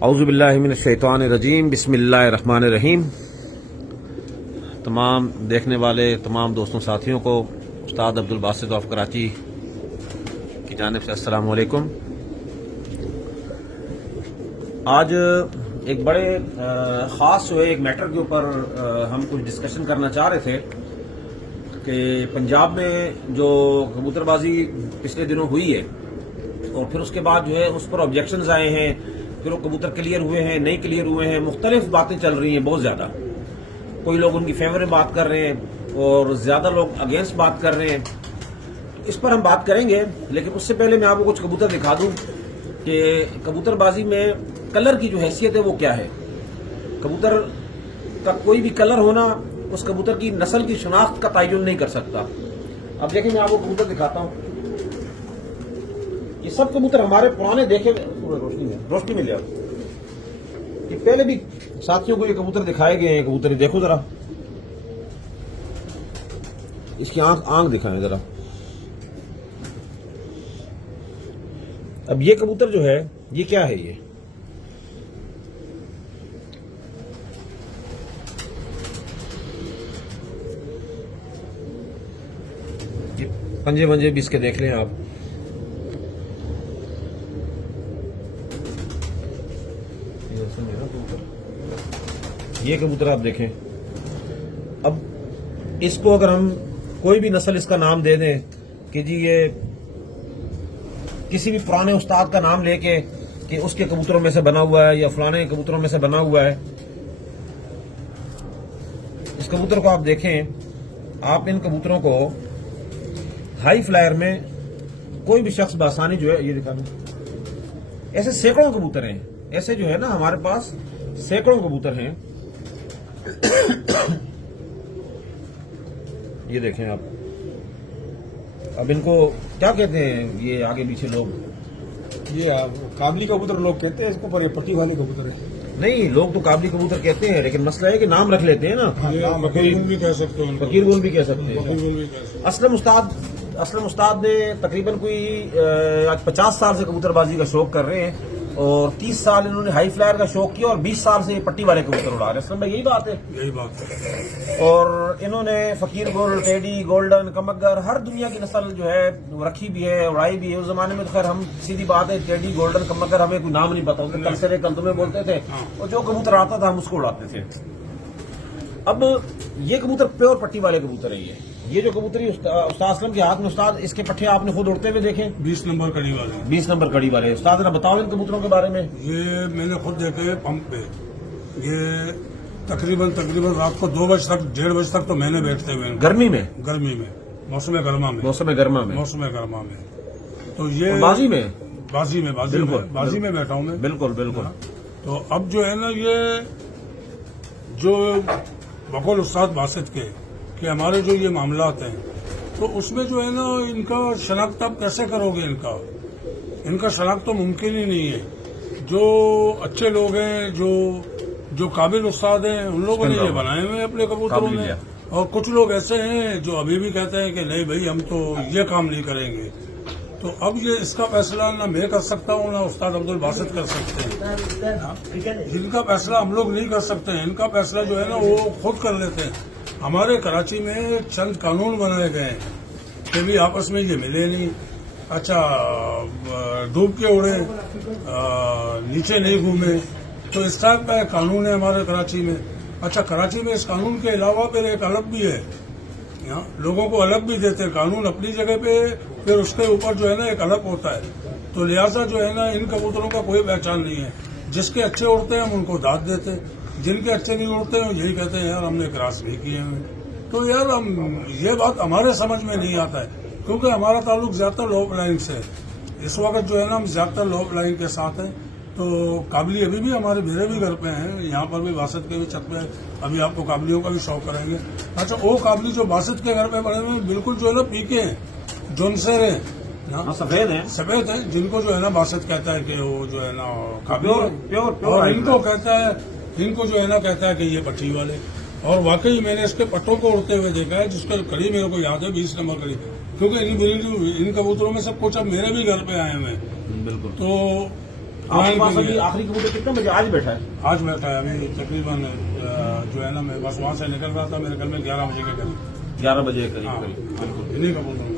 اعوذ باللہ من الشیطان الرجیم، بسم اللہ الرحمن الرحیم۔ تمام دیکھنے والے تمام دوستوں ساتھیوں کو استاد عبدالباسط آف کراچی کی جانب سے السلام علیکم۔ آج ایک بڑے خاص ایک میٹر کے اوپر ہم کچھ ڈسکشن کرنا چاہ رہے تھے کہ پنجاب میں جو کبوتر بازی پچھلے دنوں ہوئی ہے اور پھر اس کے بعد جو ہے اس پر آبجیکشنز آئے ہیں، پھر وہ کبوتر کلیئر ہوئے ہیں، نہیں کلیئر ہوئے ہیں، مختلف باتیں چل رہی ہیں بہت زیادہ۔ کوئی لوگ ان کی فیور میں بات کر رہے ہیں اور زیادہ لوگ اگینسٹ بات کر رہے ہیں۔ اس پر ہم بات کریں گے، لیکن اس سے پہلے میں آپ کو کچھ کبوتر دکھا دوں کہ کبوتر بازی میں کلر کی جو حیثیت ہے وہ کیا ہے۔ کبوتر کا کوئی بھی کلر ہونا اس کبوتر کی نسل کی شناخت کا تعین نہیں کر سکتا۔ اب دیکھیں میں آپ کو کبوتر دکھاتا ہوں۔ یہ سب کبوتر ہمارے پرانے دیکھے روشنی میں لے آؤ۔ یہ پہلے بھی ساتھیوں کو یہ کبوتر دکھائے گئے ہیں۔ کبوتر دیکھو ذرا، اس کی آنکھ دکھائیں ذرا۔ اب یہ کبوتر جو ہے یہ کیا ہے؟ یہ پنجے ونجے بھی اس کے دیکھ لیں آپ۔ یہ کبوتر آپ دیکھیں۔ اب اس کو اگر ہم کوئی بھی نسل اس کا نام دے دیں کہ جی یہ کسی بھی پرانے استاد کا نام لے کے کہ اس کے کبوتروں میں سے بنا ہوا ہے یا فلانے کبوتروں میں سے بنا ہوا ہے، اس کبوتر کو آپ دیکھیں۔ آپ ان کبوتروں کو ہائی فلائر میں کوئی بھی شخص بآسانی جو ہے، یہ دکھا دیں، ایسے سینکڑوں کبوتر ہیں، ایسے جو ہے نا ہمارے پاس سینکڑوں کبوتر ہیں۔ یہ دیکھیں آپ۔ اب ان کو کیا کہتے ہیں یہ آگے پیچھے لوگ؟ یہ کابلی کبوتر لوگ کہتے ہیں اس کو، پر یہ پٹی والے کبوتر ہے۔ نہیں، لوگ تو کابلی کبوتر کہتے ہیں، لیکن مسئلہ ہے کہ نام رکھ لیتے ہیں نا۔ فقیر گل بھی کہہ سکتے ہیں، فقیر گل بھی کہہ سکتے ہیں۔ فقیر گل بھی کہہ سکتے اسلم استاد نے تقریباً کوئی 50 سال سے کبوتر بازی کا شوق کر رہے ہیں اور 30 سال انہوں نے ہائی فلائر کا شوق کیا اور 20 سال سے یہ پٹی والے کبوتر اڑا رہے ہیں۔ اسلم بھائی یہی بات ہے؟ یہی بات ہے۔ اور انہوں نے فقیر گل، ٹیڈی، گولڈن، کمگر، ہر دنیا کی نسل جو ہے رکھی بھی ہے، اڑائی بھی ہے۔ اس زمانے میں تو خیر ہم سیدھی بات ہے ٹیڈی، گولڈن، کمگر ہمیں کوئی نام نہیں پتا ہوتا، کلسرے کلدمے بولتے تھے اور جو کبوتر آتا تھا ہم اس کو اڑاتے تھے۔ اب یہ کبوتر پیور پٹی والے کبوتر ہیں۔ یہ جو کبوتری استاد اسلم کے ہاتھ میں، استاد اس کے پٹھے آپ نے خود اڑتے ہوئے دیکھیں، 20 نمبر کڑی والے۔ 20 نمبر کڑی والے۔ استاد نے بتاؤ ان کبوتروں کے بارے میں۔ یہ میں نے خود دیکھے پمپ پہ، یہ تقریباً رات کو 2 بجے تک، 1:30 بجے تک تو میں نے بیٹھتے ہوئے گرمی میں موسم گرما میں تو یہ بازی میں بیٹھا ہوں میں۔ بالکل۔ تو اب جو ہے نا، یہ جو بقول استاد باسط کے کہ ہمارے جو یہ معاملات ہیں، تو اس میں جو ہے نا ان کا شناخت آپ کیسے کرو گے؟ ان کا شناخت تو ممکن ہی نہیں ہے۔ جو اچھے لوگ ہیں، جو قابل استاد ہیں، ان لوگوں نے یہ بنائے ہوئے اپنے کبوتروں میں، اور کچھ لوگ ایسے ہیں جو ابھی بھی کہتے ہیں کہ نہیں بھائی ہم تو یہ کام نہیں کریں گے۔ تو اب یہ اس کا فیصلہ نہ میں کر سکتا ہوں نہ استاد عبدالباسط کر سکتے ہیں۔ جن کا فیصلہ ہم لوگ نہیں کر سکتے ہیں، ان کا فیصلہ جو ہے نا وہ خود کر لیتے ہیں۔ ہمارے کراچی میں چند قانون بنائے گئے ہیں کہ بھی آپس میں یہ ملے نہیں، اچھا ڈوب کے اڑے، نیچے نہیں گھومے، تو اس ٹائپ کا ایک قانون ہے ہمارے کراچی میں۔ اچھا کراچی میں اس قانون کے علاوہ پھر ایک الگ بھی ہے، لوگوں کو الگ بھی دیتے ہیں قانون اپنی جگہ پہ، پھر اس کے اوپر جو ہے نا ایک الگ ہوتا ہے۔ تو لہٰذا جو ہے نا ان کبوتروں کا کوئی پہچان نہیں ہے۔ جس کے اچھے اڑتے ہیں ہم ان کو داد دیتے، جن کے اچھے نہیں اڑتے ہیں یہی کہتے ہیں یار ہم نے کراس نہیں کیے ہیں۔ تو یار یہ بات ہمارے سمجھ میں نہیں آتا ہے، کیونکہ ہمارا تعلق زیادہ تر لو لائن سے ہے۔ اس وقت جو ہے نا ہم زیادہ تر لو لائن کے ساتھ ہیں۔ تو قابلی ابھی بھی ہمارے میرے بھی گھر پہ ہیں، یہاں پر بھی باسط کے بھی چھت پہ، ابھی آپ کو قابلیوں کا بھی شوق کریں گے۔ اچھا وہ قابلی جو باسط کے گھر پہ بنے ہوئے بالکل جو ہے نا پیکے ہیں، جونسر ہیں، سفید ہیں، جن کو جو ہے نا باسط کہتا ہے کہ وہ جو ہے نا قابلی، اور ان کو کہتا ہے، ان کو جو ہے نا کہتا ہے کہ یہ پٹھی والے۔ اور واقعی میں نے اس کے پٹوں کو اڑتے ہوئے دیکھا ہے، جس کا کڑی میرے کو یاد ہے 20 نمبر کڑی، کیونکہ ان کبوتروں میں سب کچھ اب میرے بھی گھر پہ آئے ہوئے ہیں۔ بالکل۔ تو आपके पास अभी आखिरी कबूतर कितने बजे आज बैठा है? आज बैठा है अभी तकरीबन जो है ना, मैं बस वहाँ से निकल रहा था, मेरे घर में 11 बजे के करीब। 11 बजे के हाँ, करीब। बिल्कुल इन्हीं का बोल रहा हूँ।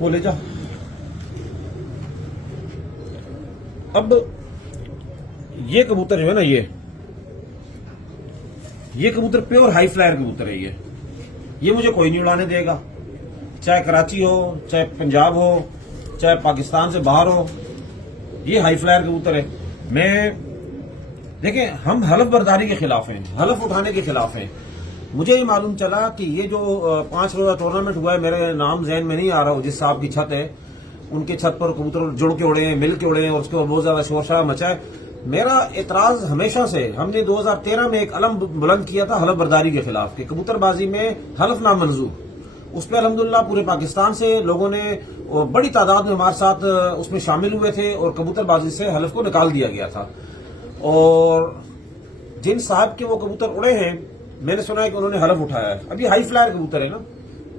वो ले जा। अब ये कबूतर जो है ना, ये कबूतर प्योर हाई फ्लायर कबूतर है। ये मुझे कोई नहीं उड़ाने देगा, चाहे कराची हो, चाहे पंजाब हो, चाहे पाकिस्तान से बाहर हो। ये हाई फ्लायर कबूतर है। देखें, हम हलफ बर्दारी के खिलाफ हैं, हलफ उठाने के खिलाफ हैं। मुझे ये मालूम चला कि ये जो 5 रोजा टूर्नामेंट हुआ है, मेरे नाम जहन में नहीं आ रहा हो, जिस साहब की छत है उनके छत पर कबूतर जुड़ के उड़े हैं, मिल के उड़े हैं और उसके बाद बहुत ज्यादा शोर शराबा मचा है। मेरा एतराज हमेशा से, हमने 2013 में एक अलम बुलंद किया था हलफ बर्दारी के खिलाफ कि कबूतरबाजी में हलफ नामंजूर। उस पर अल्हम्दुलिल्लाह पूरे पाकिस्तान से लोगों ने बड़ी तादाद में हमारे साथ उसमें शामिल हुए थे और कबूतरबाजी से हलफ को निकाल दिया गया था। और जिन साहब के वो कबूतर उड़े हैं, मैंने सुना है कि उन्होंने हलफ उठाया है। अब ये हाई फ्लायर कबूतर है ना,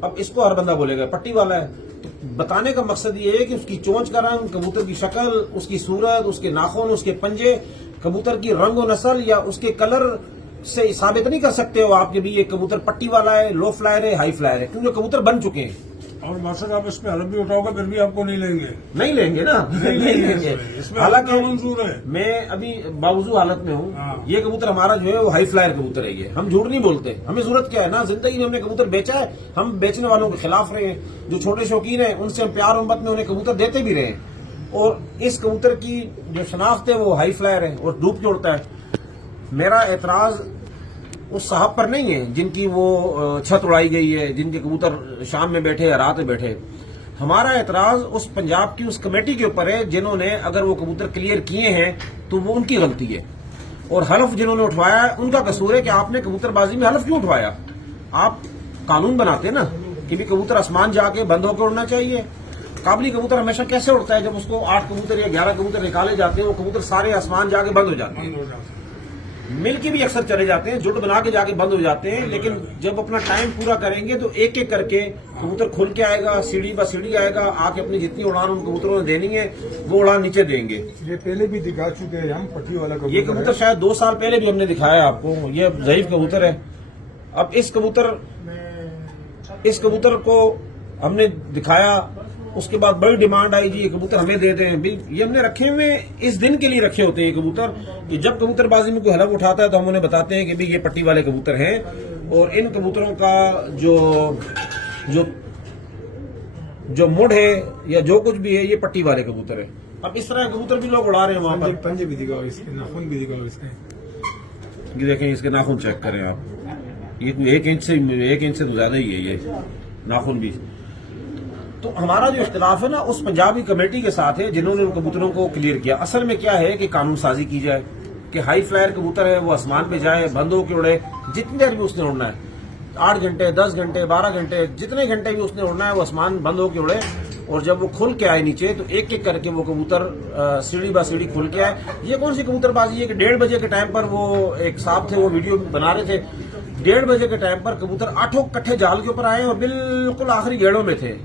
अब इसको हर बंदा बोलेगा पट्टी वाला है। तो बताने का मकसद ये है कि उसकी चोंच का रंग, कबूतर की शक्ल, उसकी सूरत, उसके नाखून, उसके पंजे, कबूतर की रंग और नस्ल या उसके कलर से साबित नहीं कर सकते हो आप कि भी ये कबूतर पट्टी वाला है, लो फ्लायर है, हाई फ्लायर है, क्योंकि कबूतर बन चुके हैं। और मास्टर आप इस पे हलफ भी उठाओगे फिर भी आपको नहीं लेंगे। नहीं लेंगे ना, नहीं लेंगे। इसमें हालांकि मंजूर है। मैं अभी बावजूद हालत में हूँ। हाँ। ये कबूतर हमारा जो है वो हाई फ्लायर कबूतर है। ये हम झूठ नहीं बोलते, हमें जरूरत क्या है ना, जिंदगी में हमने कबूतर बेचा है, हम बेचने वालों के खिलाफ रहे हैं। जो छोटे शौकीन हैं उनसे हम प्यार मोहब्बत में उन्हें कबूतर देते भी रहे। और इस कबूतर की जो शनाख्त है वो हाई फ्लायर है और डूब के उड़ता है। मेरा एतराज उस साहब पर नहीं है जिनकी वो छत उड़ाई गई है, जिनके कबूतर शाम में बैठे या रात में बैठे। हमारा एतराज उस पंजाब की उस कमेटी के ऊपर है जिन्होंने अगर वो कबूतर क्लियर किए हैं तो वो उनकी गलती है। और हलफ जिन्होंने उठवाया है उनका कसूर है कि आपने कबूतरबाजी में हलफ क्यों उठवाया। आप कानून बनाते ना कि भी कबूतर आसमान जाके बंद होकर उड़ना चाहिए। काबली कबूतर हमेशा कैसे उड़ता है, जब उसको 8 कबूतर या 11 कबूतर निकाले जाते हैं, वो कबूतर सारे आसमान जाके बंद हो जाते हैं। मिल के भी अक्सर चले जाते हैं, जुट बना के जाके बंद हो जाते हैं। लेकिन जब अपना टाइम पूरा करेंगे तो एक एक करके कबूतर खुल के आएगा, सीढ़ी ब सीढ़ी आएगा, आके अपनी जितनी उड़ान उन कबूतरों ने देनी है वो उड़ान नीचे देंगे। ये पहले भी दिखा चुके हैं हम, पट्टी वाला कबूतर। ये कबूतर शायद 2 साल पहले भी हमने दिखाया आपको। ये ज़ईफ कबूतर है। अब इस कबूतर को हमने दिखाया, उसके बाद बड़ी डिमांड आई जी ये कबूतर हमें दे दें। ये हमने रखे हुए इस दिन के लिए रखे होते हैं ये कबूतर कि जब कबूतरबाजी में कोई हलफ उठाता है तो हम उन्हें बताते हैं कि भाई ये पट्टी वाले कबूतर हैं और इन कबूतरों का जो मुड़ है या जो कुछ भी है ये पट्टी वाले कबूतर है। अब इस तरह कबूतर भी लोग उड़ा रहे हैं वहां पर। पंजे भी दिखाओ इसके, नाखून भी दिखाओ इसके। ये देखें, इसके नाखून चेक करें आप, ये 1 इंच से तो ज्यादा ही है ये नाखून भी। तो हमारा जो इख्तिलाफ है ना उस पंजाबी कमेटी के साथ है जिन्होंने उन कबूतरों को क्लियर किया। असल में क्या है कि कानून साजी की जाए कि हाई फ्लायर कबूतर है वो आसमान पे जाए, बंद होकर उड़े, जितनी देर भी उसने उड़ना है, 8 घंटे, 10 घंटे, 12 घंटे, जितने घंटे भी उसने उड़ना है वो आसमान बंद होकर उड़े। और जब वो खुल के आए नीचे तो एक एक करके वो कबूतर सीढ़ी बा सीढ़ी खुल के आए। ये कौन सी कबूतरबाजी है कि 1:30 बजे के टाइम पर वो एक साहब थे वो वीडियो बना रहे थे, 1:30 बजे के टाइम पर कबूतर 8 कट्ठे जाल के ऊपर आए और बिल्कुल आखिरी गेड़ों में थे।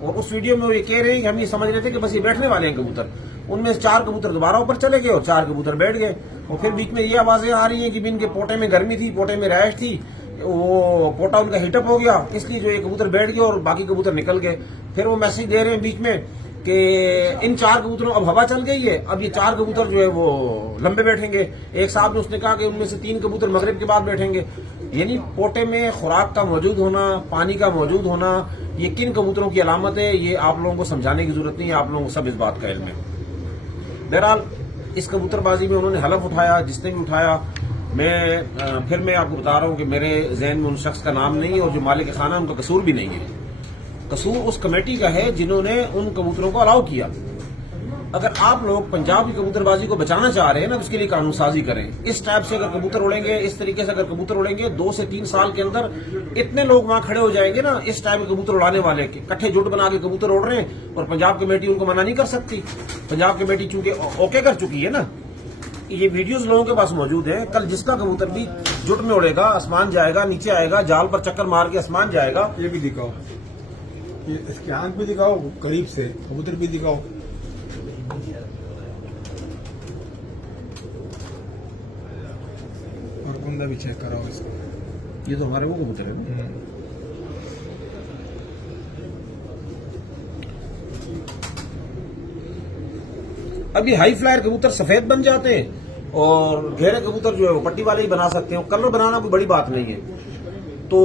और उस वीडियो में वो ये कह रहे हैं कि हम ये समझ रहे थे कि बस ये बैठने वाले हैं कबूतर। उनमें से 4 कबूतर दोबारा ऊपर चले गए और 4 कबूतर बैठ गए। और फिर बीच में ये आवाजें आ रही हैं कि इनके पोटे में गर्मी थी, पोटे में रैश थी, वो पोटा उनका हीटअप हो गया, इसलिए जो ये कबूतर बैठ गए और बाकी कबूतर निकल गए। फिर वो मैसेज दे रहे हैं बीच में कि इन 4 कबूतरों अब हवा चल गई है, अब ये 4 कबूतर जो है वो लंबे बैठेंगे। एक साहब ने उसने कहा कि उनमें से 3 कबूतर मगरिब के बाद बैठेंगे। यानी पोटे में खुराक का मौजूद होना, पानी का मौजूद होना, ये किन कबूतरों की अलामत है ये आप लोगों को समझाने की जरूरत नहीं है, आप लोगों को सब इस बात का इल्म है। बहरहाल इस कबूतरबाजी में उन्होंने हलफ उठाया, जिसने भी उठाया। मैं आपको बता रहा हूं कि मेरे जहन में उन शख्स का नाम नहीं है और जो मालिक खाना उनका कसूर भी नहीं है। कसूर उस कमेटी का है जिन्होंने उन कबूतरों को अलाउ किया। अगर आप लोग पंजाब की कबूतरबाजी को बचाना चाह रहे हैं ना तो उसके लिए कानून साजी करें। इस टाइप से अगर कबूतर उड़ेंगे, इस तरीके से अगर कबूतर उड़ेंगे, 2 से 3 साल के अंदर इतने लोग वहां खड़े हो जाएंगे ना इस टाइप के कबूतर उड़ाने वाले, इकट्ठे जुट बना के कबूतर उड़ रहे हैं और पंजाब कमेटी उनको मना नहीं कर सकती। पंजाब कमेटी चूंकि ओके कर चुकी है ना, ये वीडियोस लोगों के पास मौजूद है। कल जिसका कबूतर भी जुट में उड़ेगा, आसमान जाएगा, नीचे आएगा, जाल पर चक्कर मार के आसमान जाएगा। ये भी दिखाओ, ये इसकी आंख भी दिखाओ, करीब से कबूतर भी दिखाओ। और कुंदा भी चेक कराओ इसको। ये तो हमारे वो कबूतर है ना। अब ये हाई फ्लायर कबूतर सफेद बन जाते हैं और घेरे कबूतर जो है वो पट्टी वाले ही बना सकते हैं। कलर बनाना कोई बड़ी बात नहीं है। तो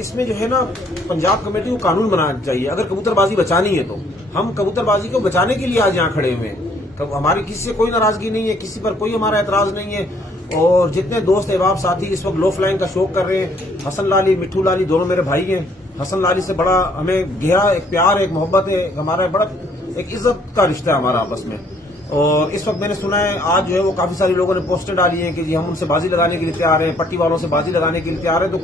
इसमें जो है ना पंजाब कमेटी को कानून बनाना चाहिए। अगर कबूतरबाजी बचानी है तो हम कबूतरबाजी को बचाने के लिए आज यहाँ खड़े हुए हैं। हमारी किसी से कोई नाराजगी नहीं है, किसी पर कोई हमारा एतराज नहीं है। और जितने दोस्त अहबाब साथी इस वक्त लो फ्लाइंग का शौक कर रहे हैं, हसन लाली मिट्ठू लाली दोनों मेरे भाई हैं। हसन लाली से बड़ा हमें गहरा एक प्यार, एक मोहब्बत है, हमारा बड़ा एक इज्जत का रिश्ता है हमारा आपस में। और इस वक्त मैंने सुना है आज जो है वो काफी सारे लोगों ने पोस्टर डाली हैं कि जी हम उनसे बाजी लगाने के लिए तैयार हैं, पट्टी वालों से बाजी लगाने के लिए तैयार है। तो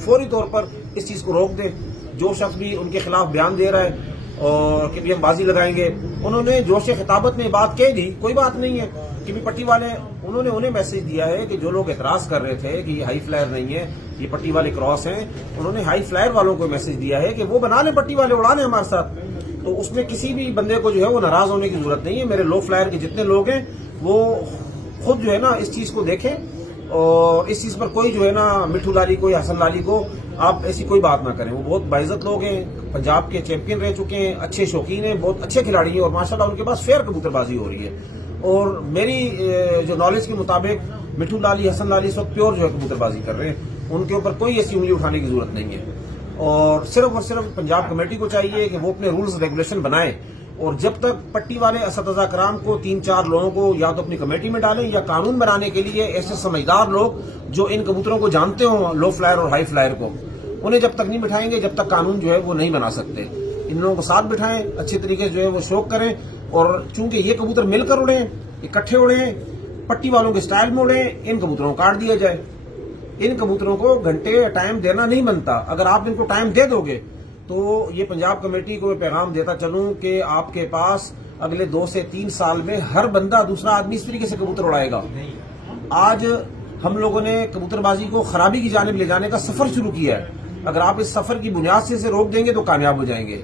फौरी तौर पर इस चीज को रोक दें। जो शख्स भी उनके खिलाफ बयान दे रहा है और कि भी हम बाजी लगाएंगे, उन्होंने जोश खिताबत में बात कह दी, कोई बात नहीं है कि भी पट्टी वाले, उन्होंने उन्हें मैसेज दिया है कि जो लोग एतराज कर रहे थे कि ये हाई फ्लायर नहीं है, ये पट्टी वाले क्रॉस हैं, उन्होंने हाई फ्लायर वालों को मैसेज दिया है कि वो बना लें पट्टी वाले, उड़ा लें हमारे साथ। तो उसमें किसी भी बंदे को जो है वो नाराज होने की जरूरत नहीं है। मेरे लो फ्लायर के जितने लोग हैं वो खुद जो है ना इस चीज को देखें और इस चीज पर कोई जो है ना मिट्ठू लाली को या हसन लाली को आप ऐसी कोई बात ना करें। वो बहुत बाइज्जत लोग हैं, पंजाब के चैंपियन रह चुके हैं, अच्छे शौकीन हैं, बहुत अच्छे खिलाड़ी हैं और माशाल्लाह उनके पास फेयर कबूतरबाजी हो रही है। और मेरी जो नॉलेज के मुताबिक मिट्ठू लाली, हसन लाली इस वक्त प्योर जो है कबूतरबाजी कर रहे हैं, उनके ऊपर कोई ऐसी उंगली उठाने की जरूरत नहीं है। और सिर्फ पंजाब कमेटी को चाहिए कि वो अपने रूल्स रेगुलेशन बनाए और जब तक पट्टी वाले असतज़ा कराम को 3-4 लोगों को या तो अपनी कमेटी में डालें या कानून बनाने के लिए ऐसे समझदार लोग जो इन कबूतरों को जानते हो, लो फ्लायर और हाई फ्लायर को, उन्हें जब तक नहीं बिठाएंगे जब तक कानून जो है वो नहीं बना सकते। इन लोगों को साथ बिठाएं, अच्छे तरीके से जो है वो शौक करें। और चूंकि ये कबूतर मिलकर उड़े, इकट्ठे उड़े, पट्टी वालों के स्टाइल में उड़े, इन कबूतरों को काट दिया जाए। इन कबूतरों को घंटे टाइम देना नहीं बनता। अगर आप इनको टाइम दे दोगे तो ये पंजाब कमेटी को पैगाम देता चलूं कि आपके पास अगले 2 से 3 साल में हर बंदा, दूसरा आदमी इस तरीके से कबूतर उड़ाएगा। आज हम लोगों ने कबूतरबाजी को खराबी की जानिब ले जाने का सफर शुरू किया है। अगर आप इस सफर की बुनियाद से इसे रोक देंगे तो कामयाब हो जाएंगे।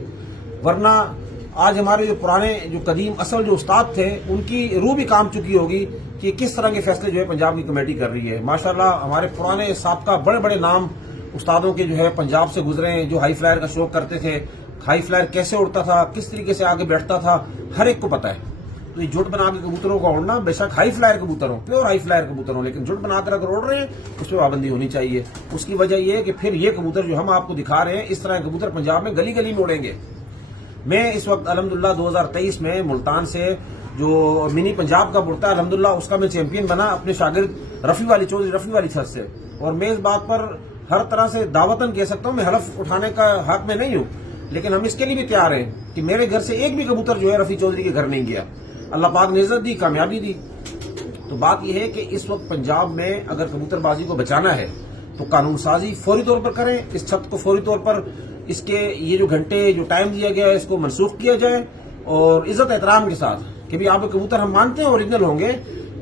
वरना आज हमारे जो पुराने जो कदीम असल जो उस्ताद थे उनकी रूह भी काम चुकी होगी कि किस तरह के फैसले जो है पंजाब की कमेटी कर रही है। माशाल्लाह हमारे पुराने साबका बड़े बड़े नाम उस्तादों के जो है पंजाब से गुजरे हैं, जो हाई फ्लायर का शौक करते थे। हाई फ्लायर कैसे उड़ता था, किस तरीके से आगे बैठता था, हर एक को पता है। तो ये जुट बना के कबूतरों का उड़ना, बेशक हाई फ्लायर कबूतर हो, प्योर हाई फ्लायर कबूतर हो, लेकिन जुट बनाकर अगर उड़ रहे हैं उस पर पाबंदी होनी चाहिए। उसकी वजह यह है कि फिर ये कबूतर जो हम आपको दिखा रहे हैं, इस तरह के कबूतर पंजाब में गली गली में उड़ेंगे। मैं इस वक्त अल्हम्दुलिल्लाह 2023 में मुल्तान से जो मिनी पंजाब का उड़ता है, अल्हम्दुलिल्लाह उसका मैं चैंपियन बना अपने शागिर्द चौधरी रफी वाली छत से। और मैं इस बात पर हर तरह से दावतन कह सकता हूँ, मैं हलफ उठाने का हक में नहीं हूँ, लेकिन हम इसके लिए भी तैयार हैं कि मेरे घर से एक भी कबूतर जो है रफी चौधरी के घर नहीं गया। अल्लाह पाक ने इज्जत दी, कामयाबी दी। तो बात यह है कि इस वक्त पंजाब में अगर कबूतरबाजी को बचाना है तो कानून साजी फौरी तौर पर करें। इस छत को फौरी तौर पर इसके ये जो घंटे जो टाइम दिया गया है इसको मनसूख किया जाए और इज्जत एहतराम के साथ कि भी आप कबूतर हम मानते हैं ओरिजिनल होंगे,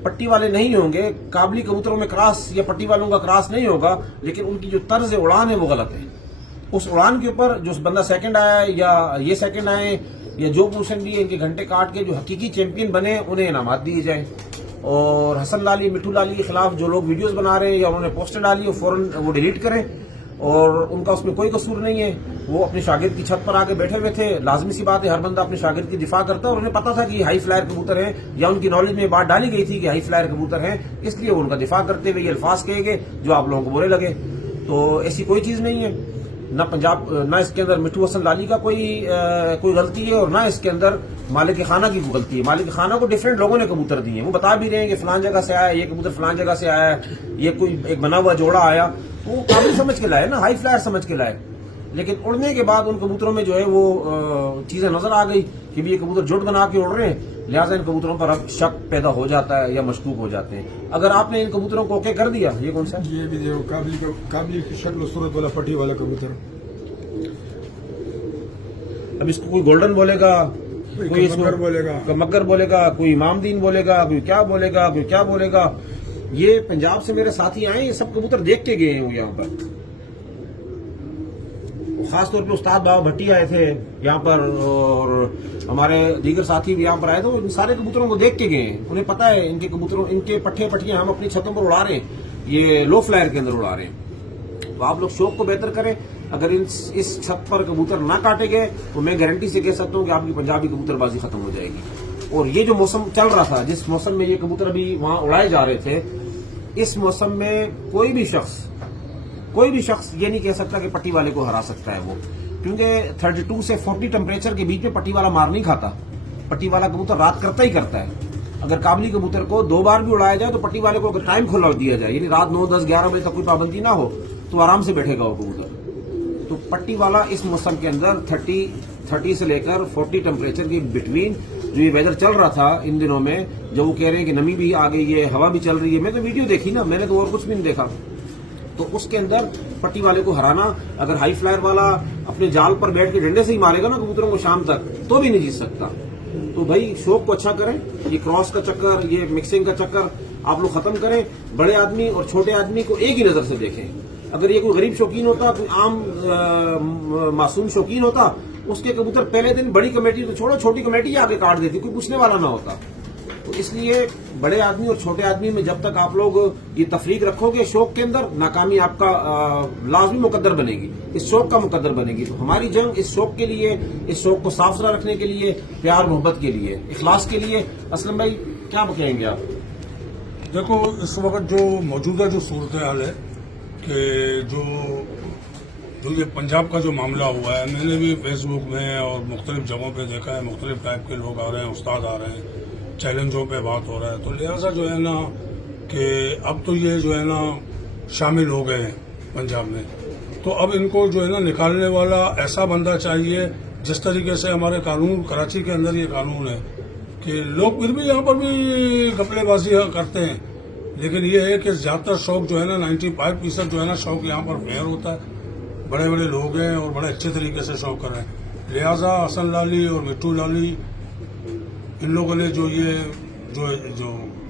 पट्टी वाले नहीं होंगे। काबली कबूतरों में क्रॉस या पट्टी वालों का क्रॉस नहीं होगा, लेकिन उनकी जो तर्ज उड़ान है वो गलत है। उस उड़ान के ऊपर जो बंदा सेकंड आया है या ये सेकंड आए या जो पोजीशन भी है, इनके घंटे काट के जो हकीकी चैंपियन बने उन्हें इनामात दिए जाए। और हसन लाली, मिट्ठू लाली के खिलाफ जो लोग वीडियोस बना रहे हैं या उन्होंने पोस्टर डाली, फौरन वो डिलीट करें। और उनका उसमें कोई कसूर नहीं है, वो अपने शागिर्द की छत पर आके बैठे हुए थे। लाजमी सी बात है, हर बंदा अपने शागिर्द की दिफा करता है और उन्हें पता था कि हाई फ्लायर कबूतर है या उनकी नॉलेज में बात डाली गई थी कि हाई फ्लायर कबूतर है, इसलिए वो उनका दिफा करते हुए ये अल्फाज कहे गए जो आप लोगों को बुरे लगे। तो ऐसी कोई चीज नहीं है, ना पंजाब, ना इसके अंदर मिट्ठू हसन लाली का कोई गलती है और ना इसके अंदर मालिक खाना की गलती है। मालिक खाना को डिफरेंट लोगों ने कबूतर दिए हैं, वो बता भी रहे हैं कि फलान जगह से आया, ये कबूतर फलान जगह से आया, ये कोई एक बना हुआ जोड़ा आया, वो काबिल समझ के लाए ना, हाई फ्लायर समझ के लाए। लेकिन उड़ने के बाद उन कबूतरों में जो है वो चीजें नजर आ गई कि भी ये कबूतर जुट बना के उड़ रहे हैं, लिहाजा इन कबूतरों पर अब शक पैदा हो जाता है या मशकूक हो जाते हैं। अगर आपने इन कबूतरों को ओके कर दिया, ये कौन सा ये भी देखो काबली की शक्ल सूरत वाला पट्टी वाला कबूतर। अब इसको कोई गोल्डन बोलेगा, कोई मगर बोलेगा, मगर बोलेगा, कोई इमामदीन बोलेगा, कोई क्या बोलेगा, कोई क्या बोलेगा। ये पंजाब से मेरे साथी आए, ये सब कबूतर देख के गए हैं यहाँ पर। خاص طور پہ استاد بابا بھٹی آئے تھے یہاں پر اور ہمارے دیگر ساتھی بھی یہاں پر آئے تھے. ان سارے کبوتروں کو دیکھ کے گئے ہیں. انہیں پتا ہے ان کے کبوتروں ان کے پٹھے پٹھیاں ہم اپنی چھتوں پر اڑا رہے ہیں, یہ لو فلائر کے اندر اڑا رہے ہیں. تو آپ لوگ شوق کو بہتر کریں. اگر اس چھت پر کبوتر نہ کاٹے گئے تو میں گارنٹی سے کہہ سکتا ہوں کہ آپ کی پنجابی کبوتر بازی ختم ہو جائے گی. اور یہ جو موسم چل رہا تھا, جس موسم میں یہ کبوتر ابھی وہاں اڑائے جا رہے تھے, اس موسم میں کوئی بھی شخص یہ نہیں کہہ سکتا کہ پٹی والے کو ہرا سکتا ہے وہ, کیونکہ 32 سے 40 ٹمپریچر کے بیچ میں پٹی والا مار نہیں کھاتا. پٹی والا کبوتر رات کرتا ہی کرتا ہے. اگر کابلی کبوتر کو 2 بار بھی اڑایا جائے تو پٹی والے کو اگر ٹائم کھلا دیا جائے, یعنی رات 9, 10, 11 بجے تک کوئی پابندی نہ ہو, تو آرام سے بیٹھے گا وہ کبوتر. تو پٹی والا اس موسم کے اندر 30 سے لے کر 40 ٹمپریچر کی بٹوین جو یہ ویدر چل رہا تھا ان دنوں میں, جو وہ کہہ رہے ہیں کہ نمی بھی آ گئی ہے, ہوا بھی چل رہی ہے, میں تو ویڈیو دیکھی نا, میں نے تو اور کچھ بھی نہیں دیکھا. تو اس کے اندر پٹی والے کو ہرانا, اگر ہائی فلائر والا اپنے جال پر بیٹھ کے ڈنڈے سے ہی مارے گا نا کبوتروں کو شام تک, تو بھی نہیں جیت سکتا. تو بھائی شوق کو اچھا کریں. یہ کراس کا چکر, یہ مکسنگ کا چکر آپ لوگ ختم کریں. بڑے آدمی اور چھوٹے آدمی کو ایک ہی نظر سے دیکھیں. اگر یہ کوئی غریب شوقین ہوتا, کوئی عام معصوم شوقین ہوتا, اس کے کبوتر پہلے دن بڑی کمیٹی تو چھوڑو, چھوٹی کمیٹی آگے کاٹ دیتی, کوئی پوچھنے والا نہ ہوتا. تو اس لیے بڑے آدمی اور چھوٹے آدمی میں جب تک آپ لوگ یہ تفریق رکھو گے شوق کے اندر, ناکامی آپ کا لازمی مقدر بنے گی, اس شوق کا مقدر بنے گی. تو ہماری جنگ اس شوق کے لیے, اس شوق کو صاف ستھرا رکھنے کے لیے, پیار محبت کے لیے, اخلاص کے لیے. اسلم بھائی کیا کہیں گے آپ؟ دیکھو اس وقت جو موجودہ جو صورتحال ہے کہ جو یہ پنجاب کا جو معاملہ ہوا ہے, میں نے بھی فیس بک میں اور مختلف جگہوں پہ دیکھا ہے, مختلف ٹائپ کے لوگ آ رہے ہیں, استاد آ رہے ہیں, چیلنجوں پہ بات ہو رہا ہے. تو لہٰذا جو ہے نا کہ اب تو یہ جو ہے نا شامل ہو گئے ہیں پنجاب میں, تو اب ان کو جو ہے نا نکالنے والا ایسا بندہ چاہیے. جس طریقے سے ہمارے قانون کراچی کے اندر یہ قانون ہے کہ لوگ پھر بھی یہاں پر بھی کپڑے بازی کرتے ہیں, لیکن یہ ہے کہ زیادہ تر شوق جو ہے نا 95% جو ہے نا شوق یہاں پر فیئر ہوتا ہے. بڑے بڑے لوگ ہیں اور بڑے اچھے طریقے سے شوق کر رہے ہیں. لہٰذا حسن لالی اور مٹھو لالی ان لوگوں نے جو یہ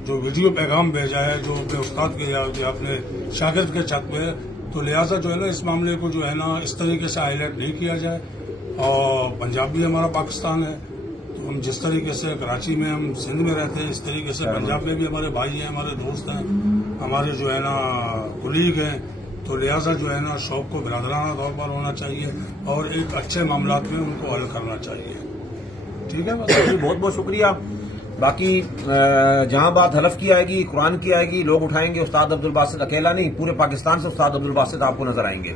جو ویڈیو پیغام بھیجا ہے, جو اپنے استاد کے یا اپنے شاگرد کے چھت پہ, تو لہٰذا جو ہے نا اس معاملے کو جو ہے نا اس طریقے سے ہائی لائٹ نہیں کیا جائے. اور پنجاب بھی ہمارا پاکستان ہے, تو ہم جس طریقے سے کراچی میں ہم سندھ میں رہتے ہیں, اس طریقے سے پنجاب میں بھی ہمارے بھائی ہیں, ہمارے دوست ہیں, ہمارے جو ہے نا کولیگ ہیں. تو لہٰذا جو ہے نا شوق کو برادرانہ طور پر ہونا چاہیے اور ایک اچھے معاملات میں ان کو حل کرنا چاہیے. ٹھیک ہے, بہت بہت شکریہ. باقی جہاں بات حلف کی آئے گی, قرآن کی آئے گی, لوگ اٹھائیں گے. استاد عبدالباسط اکیلا نہیں, پورے پاکستان سے استاد عبدالباسط آپ کو نظر آئیں گے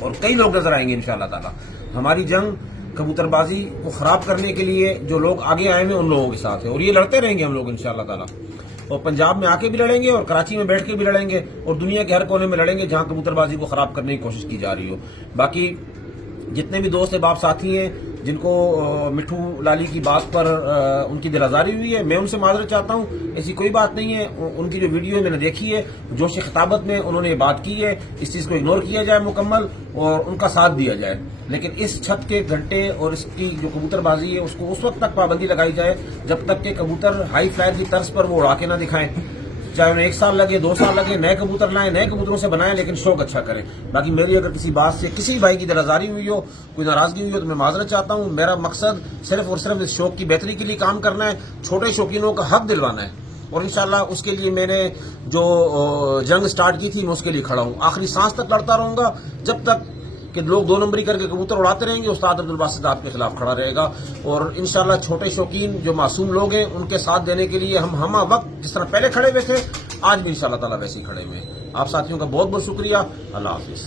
اور کئی لوگ نظر آئیں گے انشاءاللہ تعالی. ہماری جنگ کبوتر بازی کو خراب کرنے کے لیے جو لوگ آگے آئے ہیں ان لوگوں کے ساتھ ہے, اور یہ لڑتے رہیں گے ہم لوگ انشاءاللہ تعالی. اور پنجاب میں آ کے بھی لڑیں گے اور کراچی میں بیٹھ کے بھی لڑیں گے اور دنیا کے ہر کونے میں لڑیں گے جہاں کبوتر بازی کو خراب کرنے کی کوشش کی جا رہی ہو. باقی جتنے بھی دوست احباب ساتھی ہیں جن کو مٹھو لالی کی بات پر ان کی دل آزاری ہوئی ہے, میں ان سے معذرت چاہتا ہوں. ایسی کوئی بات نہیں ہے. ان کی جو ویڈیو ہے میں نے دیکھی ہے, جوش خطابت میں انہوں نے یہ بات کی ہے. اس چیز کو اگنور کیا جائے مکمل اور ان کا ساتھ دیا جائے. لیکن اس چھت کے گھنٹے اور اس کی جو کبوتر بازی ہے اس کو اس وقت تک پابندی لگائی جائے جب تک کہ کبوتر ہائی فلائر کی طرز پر وہ اڑا کے نہ دکھائیں. چاہے انہیں 1 سال لگے, 2 سال لگے, نئے کبوتر لائیں, نئے کبوتروں سے بنائیں, لیکن شوق اچھا کریں. باقی میری اگر کسی بات سے کسی بھائی کی دل آزاری ہوئی ہو, کوئی ناراضگی ہوئی ہو, تو میں معذرت چاہتا ہوں. میرا مقصد صرف اور صرف اس شوق کی بہتری کے لیے کام کرنا ہے, چھوٹے شوقینوں کا حق دلوانا ہے. اور انشاءاللہ اس کے لیے میں نے جو جنگ سٹارٹ کی تھی میں اس کے لیے کھڑا ہوں. آخری سانس تک لڑتا رہوں گا جب تک کہ لوگ 2 نمبری کر کے کبوتر اڑاتے رہیں گے. استاد عبدالباسط آپ کے خلاف کھڑا رہے گا. اور انشاءاللہ چھوٹے شوقین جو معصوم لوگ ہیں ان کے ساتھ دینے کے لیے ہم ہمہ وقت جس طرح پہلے کھڑے ہوئے تھے آج بھی انشاءاللہ تعالی ویسے ہی کھڑے ہوئے ہیں. آپ ساتھیوں کا بہت بہت شکریہ. اللہ حافظ.